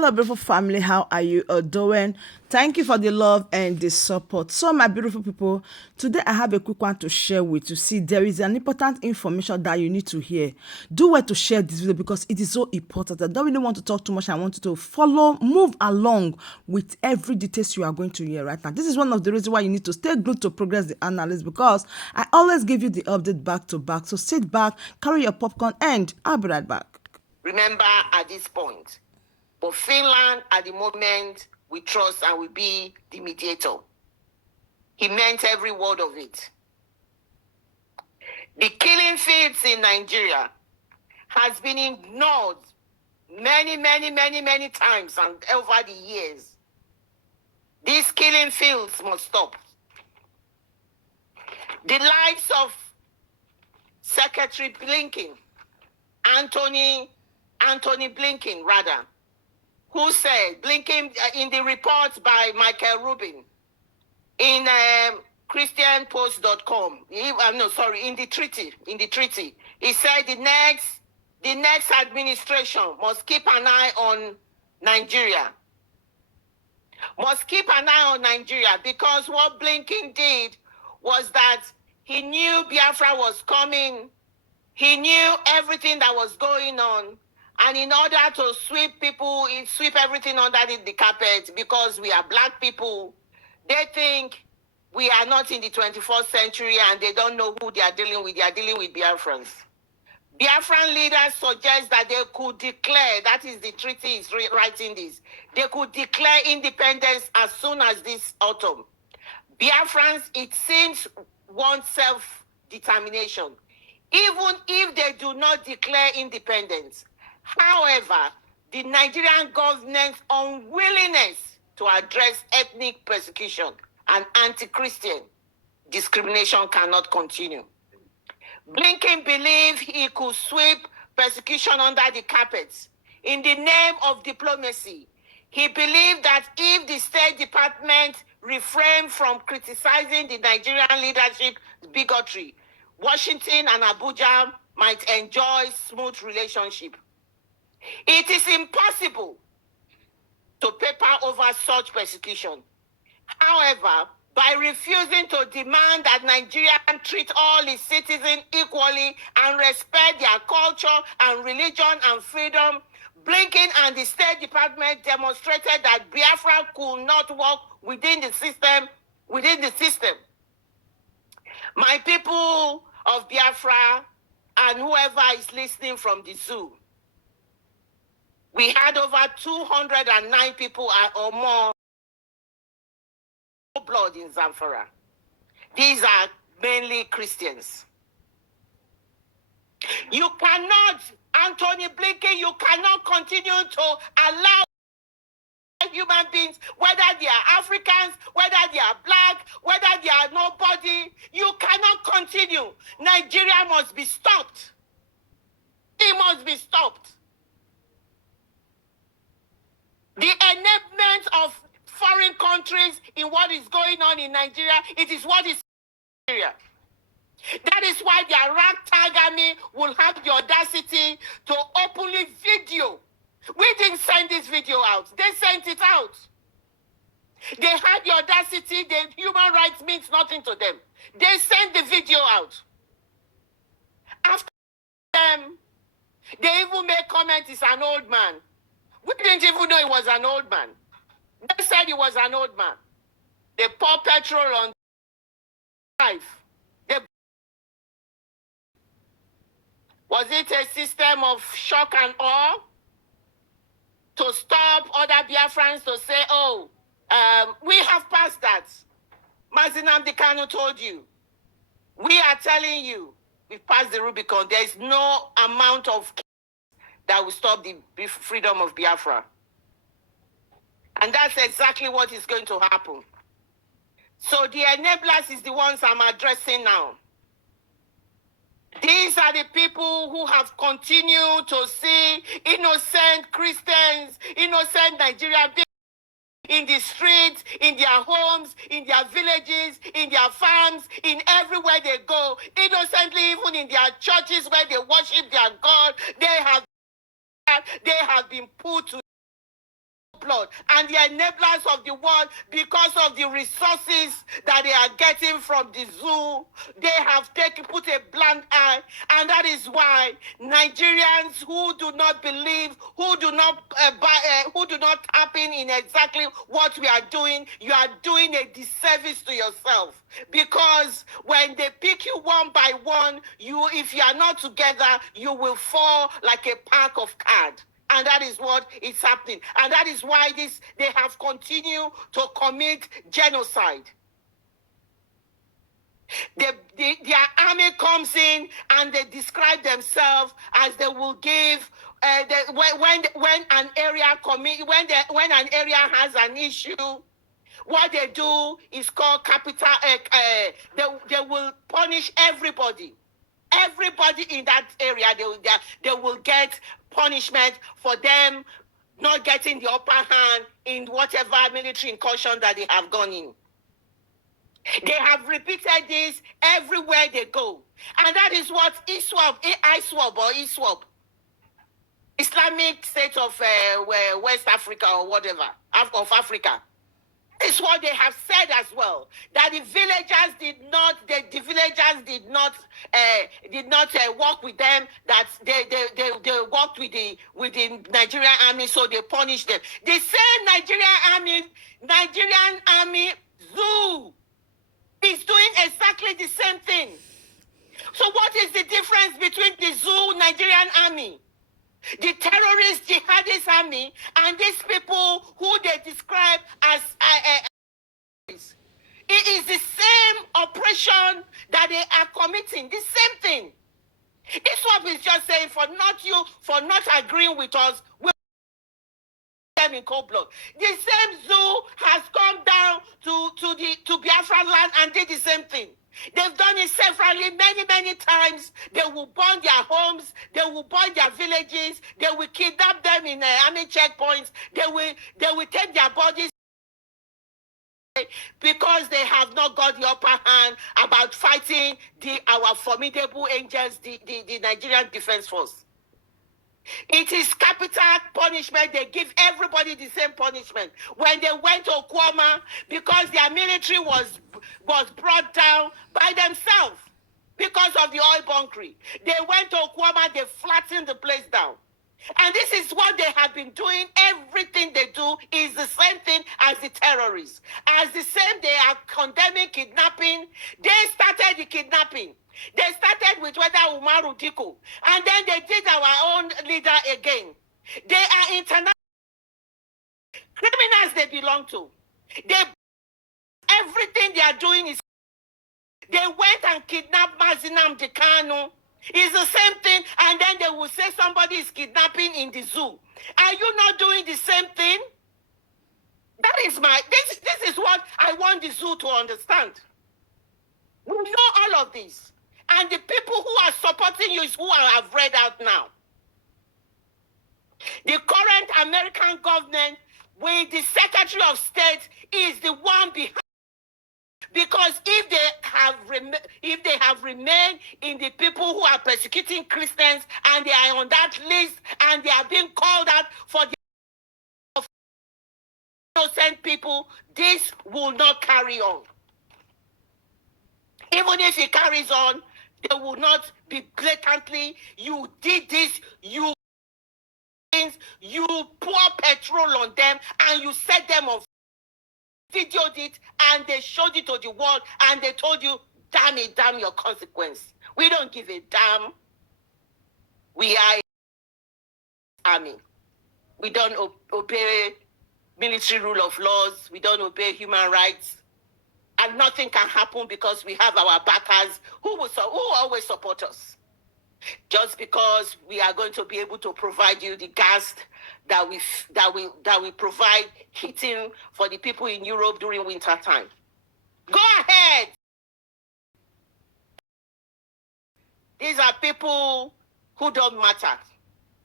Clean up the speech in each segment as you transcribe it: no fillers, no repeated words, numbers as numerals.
Hello, beautiful family. How are you all doing? Thank you for the love and the support. So, my beautiful people, today I have a quick one to share with you. See, there is an important information that you need to hear. Do well to share this video because it is so important. I don't really want to talk too much. I want you to follow, move along with every details you are going to hear right now. This is one of the reasons why you need to stay glued to Progress the Analyst, because I always give you the update back to back. So sit back, carry your popcorn, and I'll be right back. Remember, at this point, but Finland, at the moment, we trust and will be the mediator. He meant every word of it. The killing fields in Nigeria has been ignored many times and over the years. These killing fields must stop. The likes of Secretary Blinken, Anthony Blinken, rather, who said, Blinken, in the report by Michael Rubin, in ChristianPost.com, in the treaty, he said the next administration must keep an eye on Nigeria. Must keep an eye on Nigeria, because what Blinken did was that he knew Biafra was coming. He knew everything that was going on. And in order to sweep everything under the carpet, because we are black people, they think we are not in the 21st century and they don't know who they are dealing with. They are dealing with Biafrans. Biafran leaders suggest that they could declare, that is the treaty is writing this, they could declare independence as soon as this autumn. Biafrans, it seems, want self-determination, even if they do not declare independence. However, the Nigerian government's unwillingness to address ethnic persecution and anti-Christian discrimination cannot continue. Blinken believed he could sweep persecution under the carpet in the name of diplomacy. He believed that if the State Department refrained from criticizing the Nigerian leadership's bigotry, Washington and Abuja might enjoy smooth relationship. It is impossible to paper over such persecution. However, by refusing to demand that Nigeria treat all its citizens equally and respect their culture and religion and freedom, Blinken and the State Department demonstrated that Biafra could not work within the system. My people of Biafra and whoever is listening from the zoo, we had over 209 people or more blood in Zamfara. These are mainly Christians. You cannot, Anthony Blinken, you cannot continue to allow human beings, whether they are Africans, whether they are black, whether they are nobody, you cannot continue. Nigeria must be stopped. It must be stopped. The enablement of foreign countries in what is going on in Nigeria, it is what is Nigeria. That is why the ragtag army will have the audacity to openly video. We didn't send this video out. They sent it out. They had the audacity. The human rights means nothing to them. They sent the video out. After them, they even made comment, it's an old man. We didn't even know he was an old man. They said he was an old man. They pour petrol on life. Was it a system of shock and awe to stop other Biafrans to say, oh, we have passed that? Mazi Nnamdi Kanu told you. We are telling you, we've passed the Rubicon. There is no amount of that will stop the freedom of Biafra. And that's exactly what is going to happen. So the enablers is the ones I'm addressing now. These are the people who have continued to see innocent Christians, innocent Nigerian people in the streets, in their homes, in their villages, in their farms, in everywhere they go, innocently, even in their churches where they worship their God, they have been put to and the enablers of the world, because of the resources that they are getting from the zoo, they have put a blind eye, and that is why Nigerians who do not believe, who do not tap in exactly what we are doing, you are doing a disservice to yourself, because when they pick you one by one, if you are not together, you will fall like a pack of cards. And that is what is happening. And that is why they have continued to commit genocide. Their army comes in and they describe themselves as they will give when an area has an issue. What they do is called capital. They will punish everybody. Everybody in that area, they will get punishment for them not getting the upper hand in whatever military incursion that they have gone in. They have repeated this everywhere they go. And that is what ISWAP, Islamic State of West Africa or whatever, of Africa. This is what they have said as well, that the villagers did not work with them, that they worked with the Nigerian army, so they punished them. The same Nigerian army zoo is doing exactly the same thing. So what is the difference between the zoo Nigerian army, the terrorist jihadist army, and these people who they describe as it is the same oppression that they are committing, the same thing. Iswap is just saying, for not agreeing with us, we them in cold blood. The same zoo has come down to Biafra land and did the same thing. They've done it severally, many times. They will burn their homes, they will burn their villages, they will kidnap them in army checkpoints, they will take their bodies because they have not got the upper hand about fighting our formidable angels, the Nigerian Defense Force. It is capital punishment. They give everybody the same punishment. When they went to Okwama, because their military was brought down by themselves because of the oil bunkery, they went to Okwama, they flattened the place down. And this is what they have been doing. Everything they do is the same thing as the terrorists. As the same, they are condemning kidnapping. They started the kidnapping. They started with whether Umaru Diko. And then they did our own leader again. They are international criminals they belong to. Everything they are doing is... They went and kidnapped Mazinam Dekano. It's the same thing, and then they will say somebody is kidnapping in the zoo. Are you not doing the same thing? That is this is what I want the zoo to understand. We know all of this. And the people who are supporting you is who I have read out now. The current American government with the Secretary of State is the one behind. Because if they have remained in the people who are persecuting Christians and they are on that list and they are being called out for the innocent people, this will not carry on. Even if it carries on, they will not be blatantly, you did this, you pour petrol on them and you set them on, videoed it, and they showed it to the world, and they told you, damn it, damn your consequence. We don't give a damn. We are army. We don't obey military rule of laws. We don't obey human rights. And nothing can happen because we have our backers who always support us. Just because we are going to be able to provide you the gas that we provide heating for the people in Europe during winter time. Go ahead. These are people who don't matter.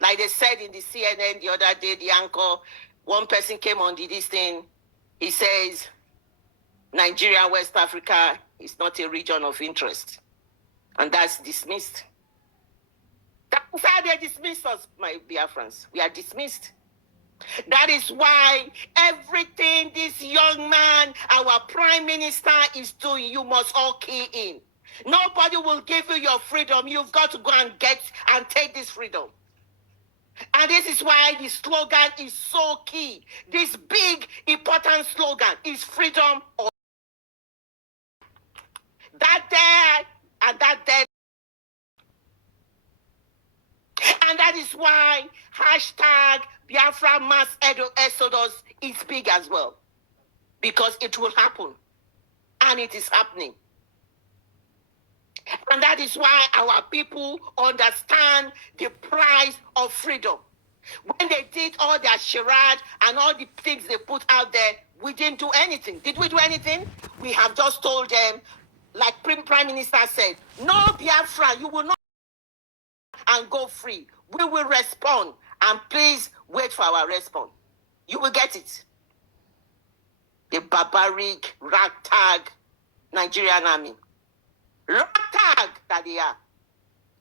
Like they said in the CNN the other day, the anchor, one person came on this thing. He says, Nigeria, West Africa is not a region of interest. And that's dismissed. That's how they dismiss us, my Biafrans. We are dismissed. That is why everything this young man, our prime minister, is doing, you must all key in. Nobody will give you your freedom. You've got to go and get and take this freedom. And this is why the slogan is so key. This big, important slogan is freedom or that there and that there. And that is why hashtag Biafra mass exodus is big as well. Because it will happen. And it is happening. And that is why our people understand the price of freedom. When they did all their charade and all the things they put out there, we didn't do anything. Did we do anything? We have just told them, like Prime Minister said, no Biafra, you will not and go free. We will respond. And please wait for our response. You will get it. The barbaric, ragtag Nigerian army. Ragtag that they are.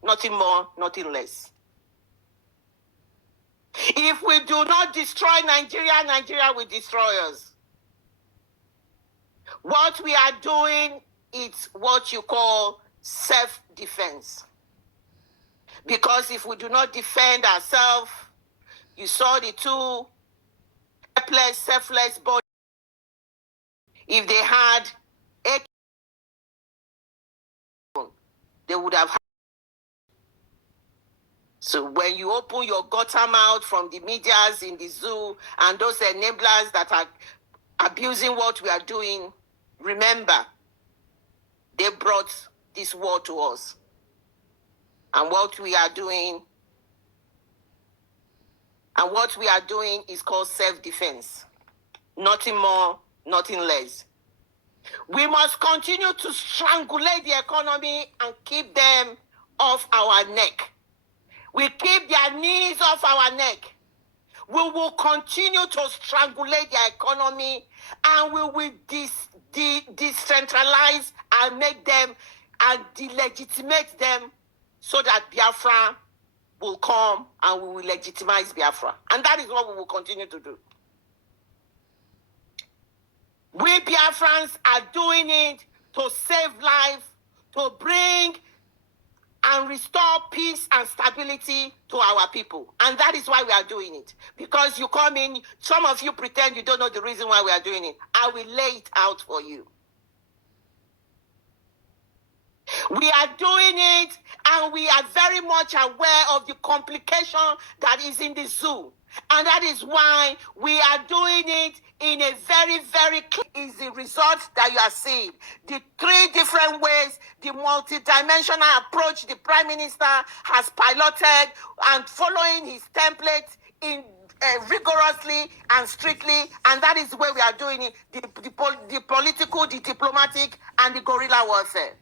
Nothing more, nothing less. If we do not destroy Nigeria, Nigeria will destroy us. What we are doing is what you call self-defense. Because if we do not defend ourselves, you saw the two helpless, selfless bodies. If they had they would have. So when you open your gutter mouth from the medias in the zoo and those enablers that are abusing what we are doing, remember, they brought this war to us. And what we are doing is called self-defense. Nothing more, nothing less. We must continue to strangulate the economy and keep them off our neck. We keep their knees off our neck. We will continue to strangulate their economy and we will decentralize and make them and delegitimate them so that Biafra will come and we will legitimize Biafra. And that is what we will continue to do. We Biafrans are doing it to save life, to bring and restore peace and stability to our people. And that is why we are doing it. Because you come in, some of you pretend you don't know the reason why we are doing it. I will lay it out for you. We are doing it and we are very much aware of the complication that is in the zoo. And that is why we are doing it in a very, very clear is the results that you are seeing. The three different ways, the multidimensional approach the Prime Minister has piloted and following his template in rigorously and strictly, and that is the way we are doing it, the political, the diplomatic, and the guerrilla warfare.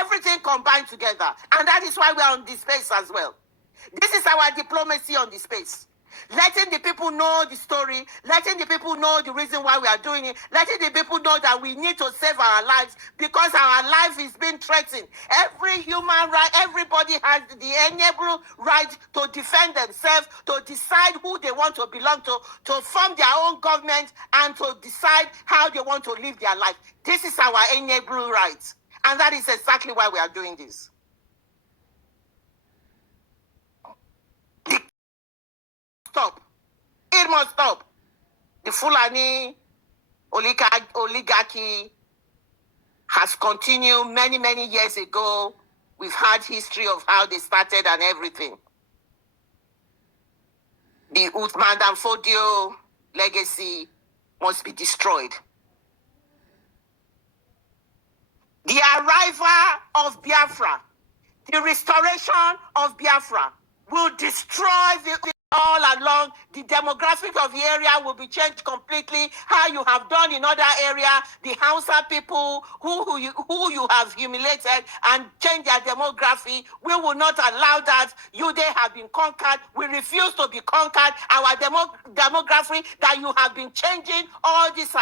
Everything combined together. And that is why we are on this space as well. This is our diplomacy on the space. Letting the people know the story, letting the people know the reason why we are doing it, letting the people know that we need to save our lives because our life is being threatened. Every human right, everybody has the enable right to defend themselves, to decide who they want to belong to form their own government, and to decide how they want to live their life. This is our enable right. And that is exactly why we are doing this. Stop. It must stop. The Fulani oligarchy has continued many, many years ago. We've had history of how they started and everything. The Uthman Dan Fodio legacy must be destroyed. The arrival of Biafra, the restoration of Biafra will destroy all along. The demographic of the area will be changed completely. How you have done in other areas, the Hausa people who you have humiliated and changed their demography, we will not allow that. They have been conquered. We refuse to be conquered. Our demography that you have been changing all these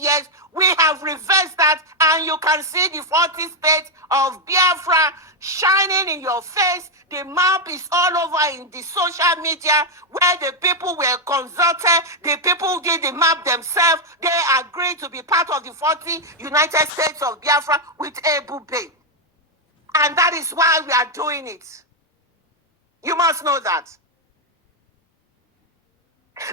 years, we have reversed that, and you can see the 40 states of Biafra shining in your face. The map is all over in the social media. media, where the people were consulted, the people did the map themselves, they agreed to be part of the 40 United States of Biafra with Ebu Bey. And that is why we are doing it. You must know that.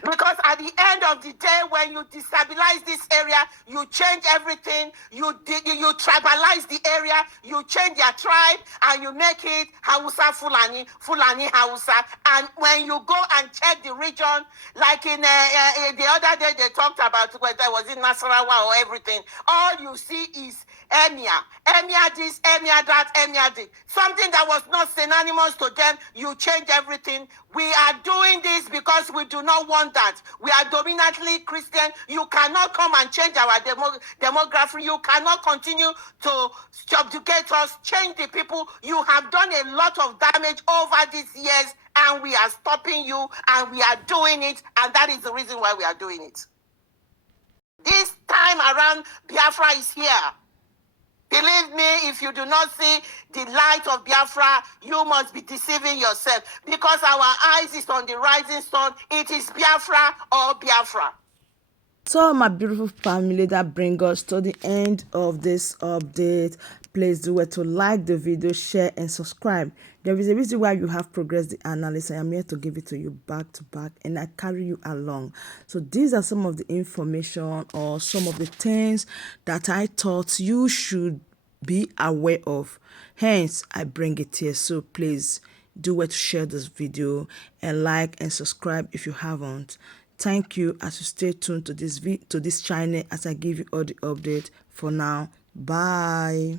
Because at the end of the day, when you destabilize this area, you change everything, you tribalize the area, you change your tribe, and you make it Hausa Fulani, Fulani Hausa. And when you go and check the region, like in the other day they talked about whether it was in Nasarawa or everything, all you see is Emir this, Emir that, Emir this. Something that was not synonymous to them, you change everything. We are doing this because we do not want that. We are dominantly Christian. You cannot come and change our demography. You cannot continue to subjugate us, change the people. You have done a lot of damage over these years, and we are stopping you, and we are doing it, and that is the reason why we are doing it. This time around, Biafra is here. Believe me, if you do not see the light of Biafra, you must be deceiving yourself, because our eyes is on the rising sun. It is Biafra or Biafra. So my beautiful family, that brings us to the end of this update. Please do it to like the video, share and subscribe. There is a reason why you have progressed the analysis. I am here to give it to you back to back, and I carry you along. So these are some of the information or some of the things that I thought you should be aware of. Hence, I bring it here. So please do it to share this video and like and subscribe if you haven't. Thank you as you stay tuned to this channel as I give you all the update. For now, bye.